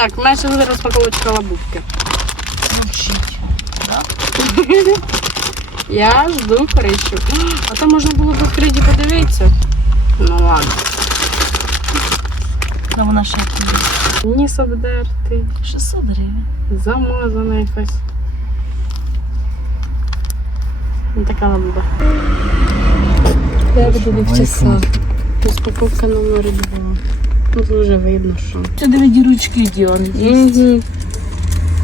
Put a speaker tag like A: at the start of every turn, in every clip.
A: Так, ще буде розпаковочка лабубки.
B: Мовчить.
A: Я жду кричу. А то можна було б відкриті подивитися. Ну ладно.
B: Ну вона ще.
A: Ніс обдертий,
B: 600 гривень.
A: замазана якась. Ну, Така лабуба. Як буде в часах? Розпаковка номер два. Тут вже видно, що.
B: Це диви ручки Діон.
A: Угу.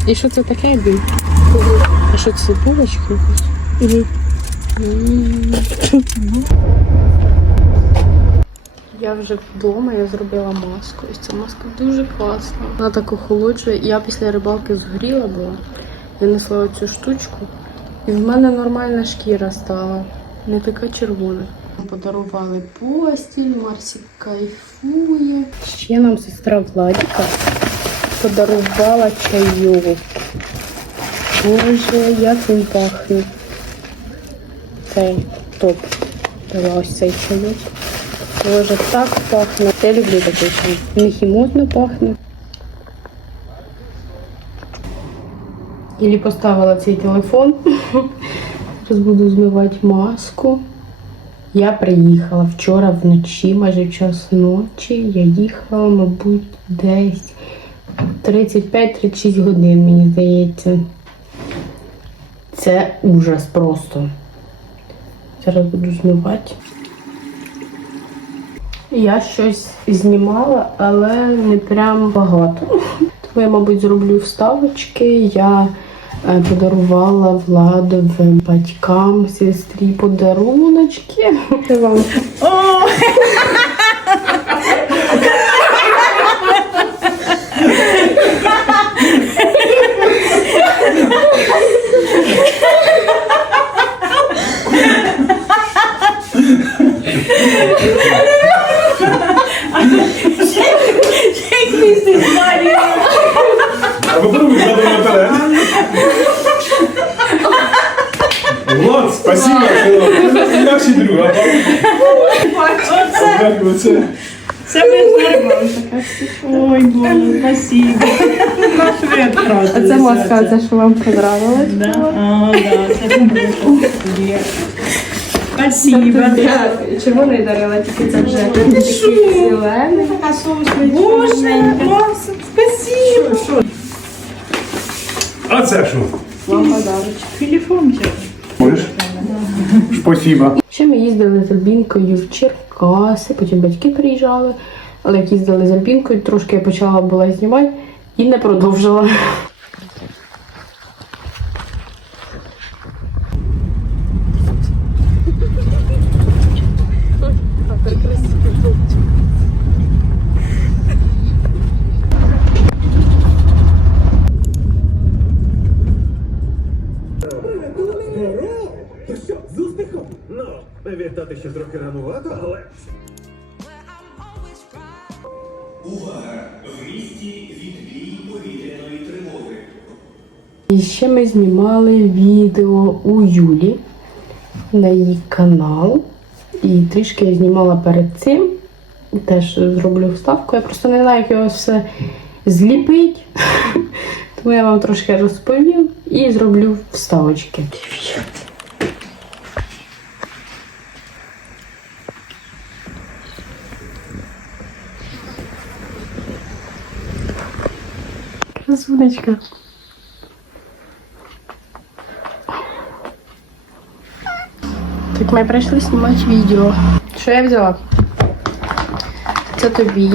A: І що це таке йде? А що це? Угу. Я вже вдома, я зробила маску. І ця маска дуже класна. Вона так охолоджує. Я після рибалки згоріла була. Я несла оцю штучку. І в мене нормальна шкіра стала. Не така червона. Подарували постіль, Марсі кайфує. Ще нам сестра Владіка подарувала чайову. Боже, як він пахне. Цей топ. Дала ось цей чайок. Боже, так пахне. Я люблю такий чай. Хімозно пахне. Ілі поставила цей телефон. Зараз буду змивати маску. Я приїхала вчора вночі, майже час ночі. Я їхала, мабуть, десь 35-36 годин, мені здається. Це ужас просто. Зараз буду змивати. Я щось знімала, але не прям багато. Тому я, мабуть, зроблю вставочки. Я подарувала Владовим батькам, сестрі подаруночки. Це вам.
C: А попробуй задом наперед. Влад, спасибо, що інакший друг. а?
B: Це ми нормально. Ой, Боже, спасибо. Наш.
A: А це маска, це що вам понравилось?
B: Да, а, да, це. Спасибо.
A: Червоний дарила, тільки це вже зелений.
B: Боже, класно, спасибо.
C: А це що?
A: Вам подарочок.
B: Телефон ще.
C: Можеш? Спасибо.
A: Ще ми їздили з Альбінкою в Черкаси, потім батьки приїжджали. Але як їздили з Альбінкою, трошки я почала була знімати і не продовжила.
D: Ну, вітати ще трохи ранувато, але
E: Увага! В місті відбій повітряної тривоги.
A: І ще ми знімали відео у Юлі на її канал. І трішки я знімала перед цим. Теж зроблю вставку. Я просто не знаю, як його все зліпить. Тому я вам трошки розповім і зроблю вставочки. Красунечка. Так ми прийшли знімати відео. Що я взяла? Це тобі.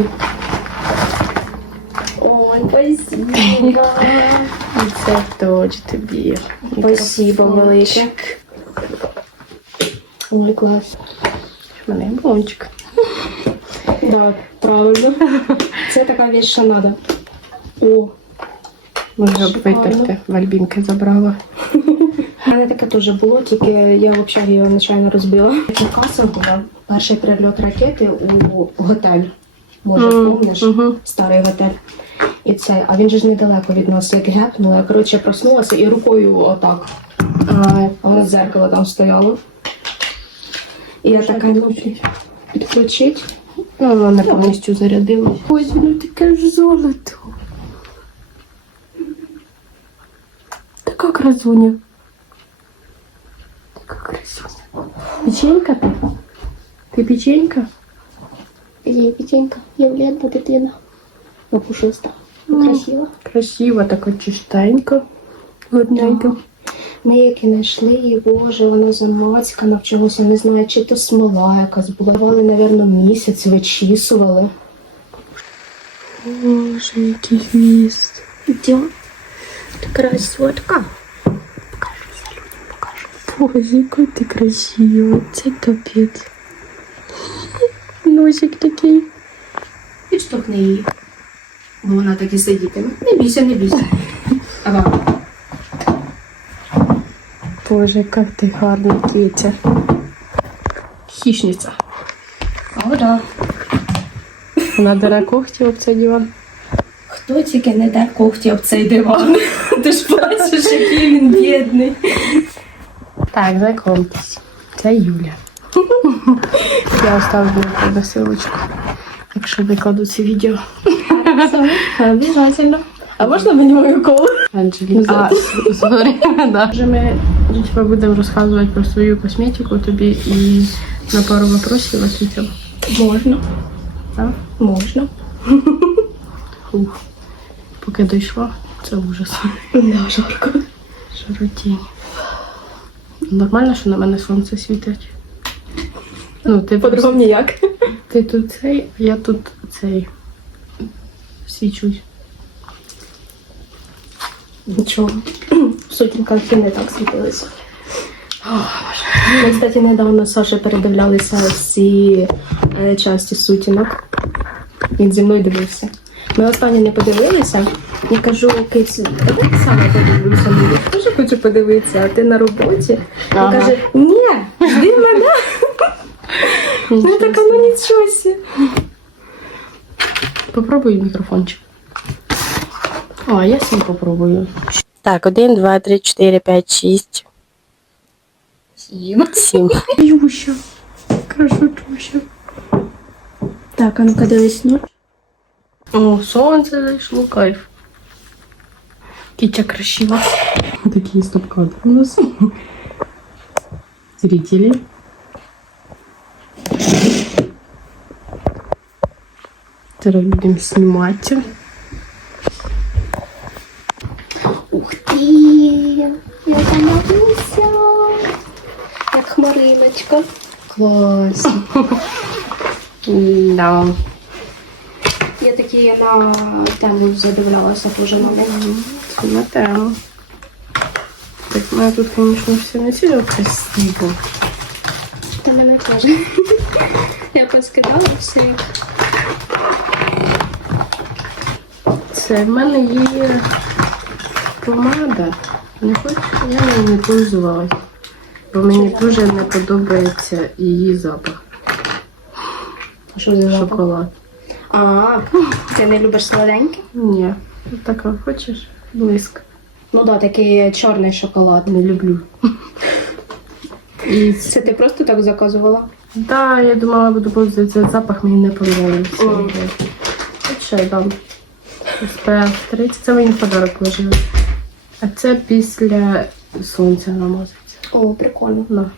F: Ой, спасибо.
A: І це теж тобі.
F: Спасибо велике. Ой, клас.
A: У мене блончик.
F: Да, правильно. Це така вещь, що надо. О,
A: Може
F: Шикарно.
A: витерти. Вальбінка забрала.
F: у мене таке теж було, тільки я в общагі його нечайно розбила. Черкаса була перший прильот ракети у готель. Може, помниш? Старий готель. І це, а він же ж недалеко від нас, як гепнуло. Я коротше проснулася і рукою отак. А воно дзеркало там стояло. І я така ну, підключить.
A: Ну, воно не повністю зарядило. Ось воно таке ж золото. Яка красуня. Така красуня. Печенька ти? Ти печенька?
F: Є печенька, є влітна дитина. Ну, пушиста. Красива.
A: Красива, така чистенька. Гарненька.
F: Ми як і знайшли її, боже, вона замацькана в чогось, я не знаю, чи то смола якась була. Давали, напевно, місяць, вичісували.
A: Боже, який хвіст.
F: Йдем. Ти красотка.
A: Боже, яка ти красива. Це капець. Носик такий.
F: Підштовхни її. Бо вона так і сидітиме. Не бійся, не бійся. Ага.
A: Боже, яка ти гарна киця. Хищниця.
F: О, да.
A: Вона дере когті об цей диван.
F: Хто тільки не дар когті об цей диван? Ти ж бачиш, який він бідний.
A: Так, знайомтесь. Це Юля. Я оставлю тебе ссылочку, якщо викладу це відео.
F: Обязательно. А можна мені мою колу?
A: Анджелі. Сорі. Да. Вже ми тепер будемо розказувати про свою косметику тобі і на пару вопросів ответимо.
F: Можна.
A: Так?
F: Можна.
A: Ух. Поки дійшла, це ужас.
F: Да, жарко.
A: Шаротінь. Нормально, що на мене сонце світить. Ну, ти,
F: По-другому ніяк.
A: ти тут цей, а я тут цей свічусь.
F: Нічого. Сутінка не так світилися. Ми, кстати, недавно з Сашею передивлялися всі е, часті сутінок. Він зі мною дивився. Ми останнє не подивилися. Я кажу, Кицю, а ти саме подивився? Ну, Я теж хочу подивитися, а ти на роботі. Він
A: Ага.
F: каже, ні, жди мене. Ну така, ну нічого.
A: Попробуй мікрофончик. О, а я сам попробую. Так, один, два, три, чотири, п'ять, шість,
F: Сім.
A: сім. Юща. Красотуща.
F: Так, а ну-ка дивись, ну.
A: О, сонце зайшло, кайф. Кітя красива. Такие стоп-кадры у нас. Зрители. Зараз будемо знімати.
F: Ух ти! Я замовлюся. Як хмариночка. Клас.
A: Да.
F: Я на тему задивлялася.
A: Це на тему. Так, у мене тут, звісно, все не сильно красиво.
F: Та мене теж. Я поскидала все.
A: Це в мене є помада. Не хочу, я нею не пользувалась. Бо мені дуже не подобається її запах.
F: Що за?
A: Шоколад.
F: А, ти не любиш сладеньке?
A: Ні. Так, хочеш? Блиск.
F: Ну да, такий чорний шоколад.
A: Не люблю. І
F: Це ти просто так заказувала?
A: да, я думала, буду пользуватися цей запах, мені не подобається.
F: Мгм.
A: Ще дам. SPF 30, це мені в подарок ложили. А це після сонця намазаться.
F: О, прикольно.
A: На,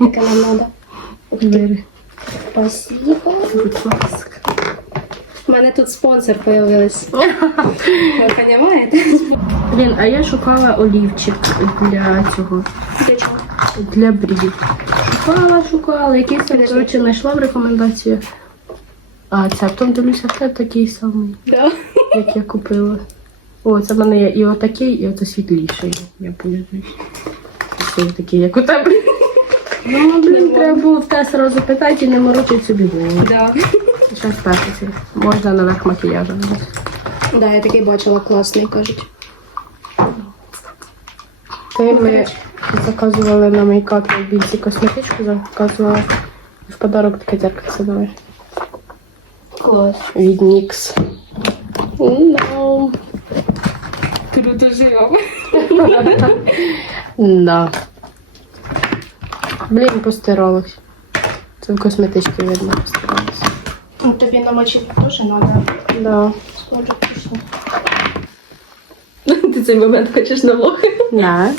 F: Яке нам треба. Спасибо.
A: Будь ласка.
F: Мене тут спонсор появився. Ви розумієте?
A: Блін, а я шукала олівчик для цього,
F: Для чого?
A: для брів. Шукала, шукала, якийсь я, коротше, знайшла в рекомендаціях. А, це, потім дивлюся, це такий самий,
F: Да.
A: як я купила. О, це в мене є і отакий, і ото світліший. Я пользуюсь. Це такий, як у тебе. Ну, блін, треба було в те сразу питати і не морочити собі голову.
F: Да.
A: Зараз пеститься. Можна наверх макіяжу. нанести.
F: Да, я такий бачила класний, кажуть.
A: Те ми заказували на мейкап в більці косметичку, заказувала в подарок таке дзеркало садове.
F: Клас.
A: Від NYX. No.
F: Круто живо.
A: Да. Блін, постиралась. Це в косметичці видно постиралась.
F: Ну, тобі намочити теж треба.
A: Да.
F: Схоже, пішло. Ти цей момент хочеш на влог?
A: На.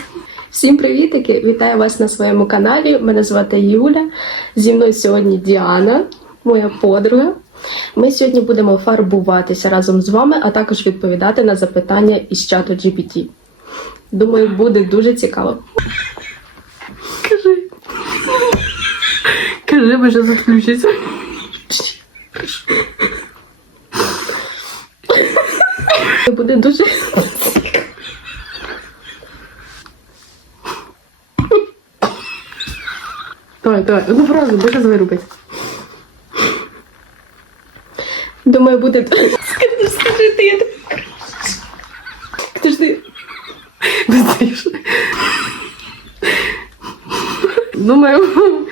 F: Всім привітики! Вітаю вас на своєму каналі. Мене звати Юля. Зі мною сьогодні Діана, моя подруга. Ми сьогодні будемо фарбуватися разом з вами, а також відповідати на запитання із чату GPT. Думаю, буде дуже цікаво.
A: Кажи. Кажи, бо зараз відключиться.
F: Буде дуже
A: Давай, давай, одну фразу, бо зараз вирубить.
F: Думаю, буде. Скажи, скажи ти. Ти ж ти.
A: Думаю.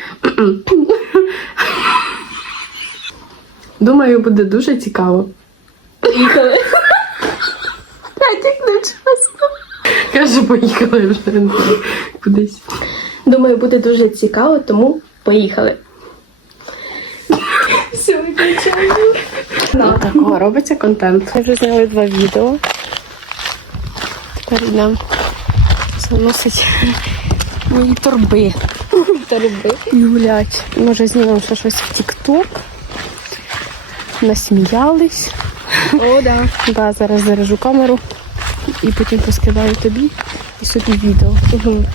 A: Думаю, буде дуже цікаво.
F: Поїхали. Радік не вчасно.
A: Каже, поїхали вже кудись.
F: Думаю, буде дуже цікаво, тому поїхали. Все, виключаю.
A: Ну, такого робиться контент. Ми вже зняли два відео. Тепер йдемо заносить мої торби.
F: Торби.
A: І гулять. Може знімемо ще щось в TikTok. Насміялись.
F: О, да.
A: Да, зараз заряжу камеру і потім поскидаю тобі і собі відео. Угу.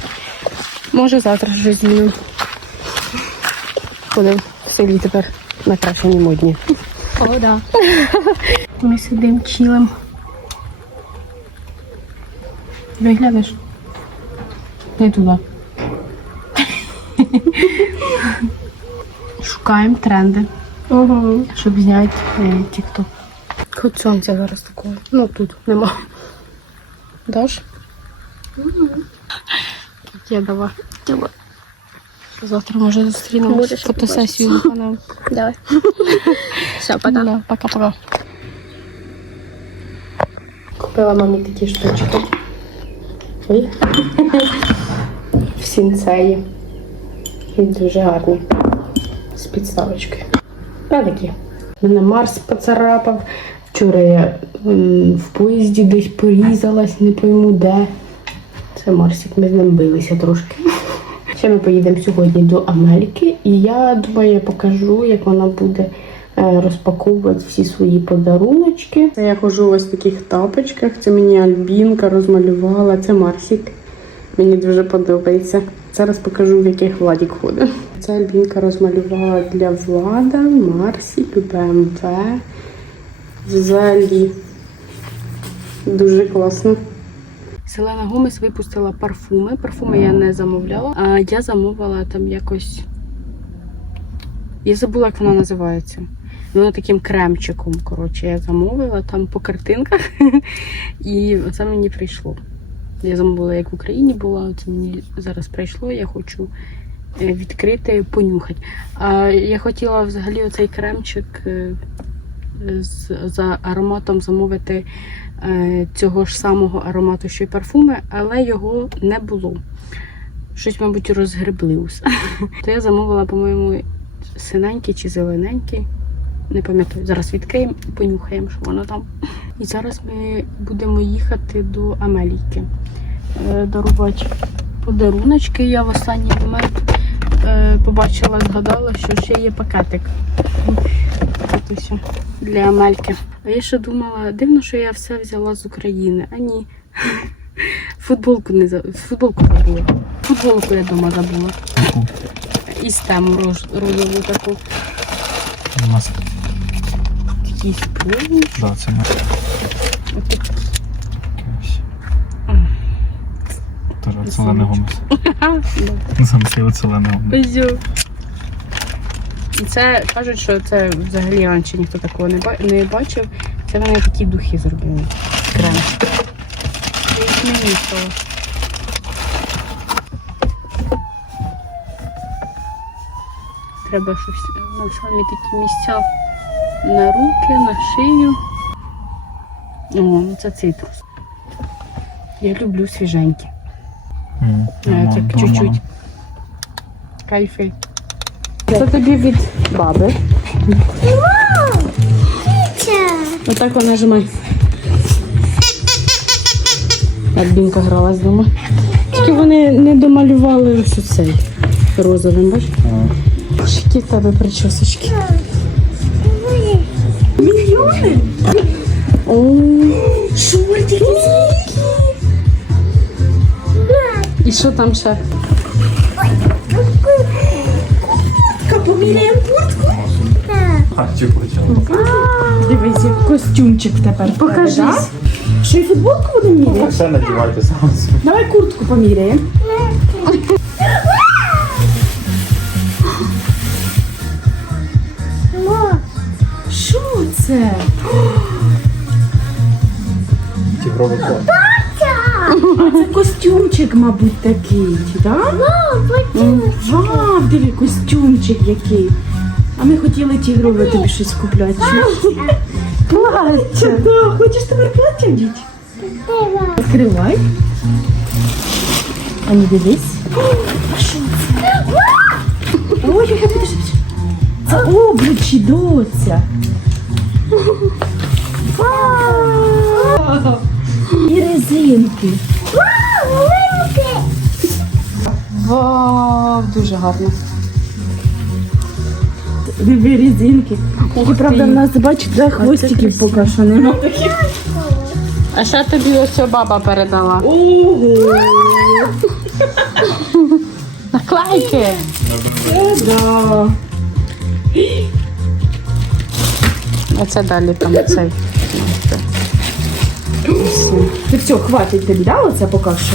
A: Може завтра вже знімемо. Будемо в селі тепер накрашені модні.
F: О, да.
A: Ми сидимо чилим. Виглядиш? Не туди. Шукаємо тренди,
F: Угу.
A: щоб зняти е, тік-ток. Хоч сонця зараз такого. Ну тут нема. Даш? Я давай.
F: Давай.
A: Завтра може зустрінемося фотосесію виконав.
F: Давай. Все, пока.
A: Да, пока-пока. Купила мамі такі штучки. Ой. В сінцеї. І дуже гарні. З підставочкою. Педики. Мене Марс поцарапав. Вчора я в поїзді десь порізалась, не пойму де. Це Марсик, ми з ним билися трошки. Ще ми поїдемо сьогодні до Америки, і я думаю, я покажу, як вона буде е, розпаковувати всі свої подаруночки. Я ходжу ось в таких тапочках. Це мені Альбінка розмалювала. Це Марсик. Мені дуже подобається. Зараз покажу, в яких Владік ходить. Це Альбінка розмалювала для Влада, Марсик, БМВ. Взагалі дуже класно. Селена Гомес випустила парфуми. Парфуми я не замовляла, а я замовила там якось. Я забула, як вона називається. Воно таким кремчиком. Коротше, я замовила там по картинках, і це мені прийшло. Я замовила, як в Україні була, це мені зараз прийшло, я хочу відкрити, понюхати. А я хотіла взагалі оцей кремчик е, з, за ароматом замовити е, цього ж самого аромату, що й парфуми, але його не було. Щось, мабуть, розгребли усе. То я замовила, по-моєму, синенький чи зелененький. Не пам'ятаю. Зараз відкриємо і понюхаємо, що воно там. І зараз ми будемо їхати до Амелійки. Е, дарувати подаруночки. Я в останній момент побачила, згадала, що ще є пакетик. Ось для Амельки. А я ще думала, дивно, що я все взяла з України. А ні. Футболку не за... Футболку забула. Футболку я вдома забула. І стему розову таку.
G: У нас
A: Такий спробуй.
G: да, це ми
A: Отак.
G: якось. От зелений гомес. Замісили зелений гомес.
A: І це кажуть, що це взагалі раніше ніхто такого не, ба- не бачив. Це вони такі духи зробили. Крем. Я їх не місила. Треба щось на самі такі місця на руки, на шию. О, ну це цитрус. Я люблю свіженькі. Навіть як чуть-чуть. Кайфи. Це тобі від баби. Отак вона нажимай. Альбінка гралась вдома. Тільки вони не домалювали ось цей розовим, бачиш? Які в тебе причосочки. Мільйони? О, І що там ще?
G: А, чого почав?
B: Дивись, як костюмчик тепер.
A: Покажись.
B: Що і футболку будемо міряти?
G: Все надівайте сам.
B: Давай куртку поміряємо. Що це?
G: Тігровий клас.
B: А це костюмчик, мабуть, такий, так? Вау, диви, костюмчик який. А ми хотіли тігрове тобі щось купляти. Плаття, да. Хочеш тепер плаття вдіти? Відкривай. А не дивись. Що це? Ой, ой, ой. Це обручі, доця. І резинки.
A: Вау, дуже гарно.
B: Диви резинки. І правда, в нас бачить, да, хвостиків поки що нема.
A: А ще тобі ось ця баба передала.
B: Ого!
A: Наклейки.
B: Да.
A: Оце далі там цей.
B: Це все, хватить тобі, да, оце поки що?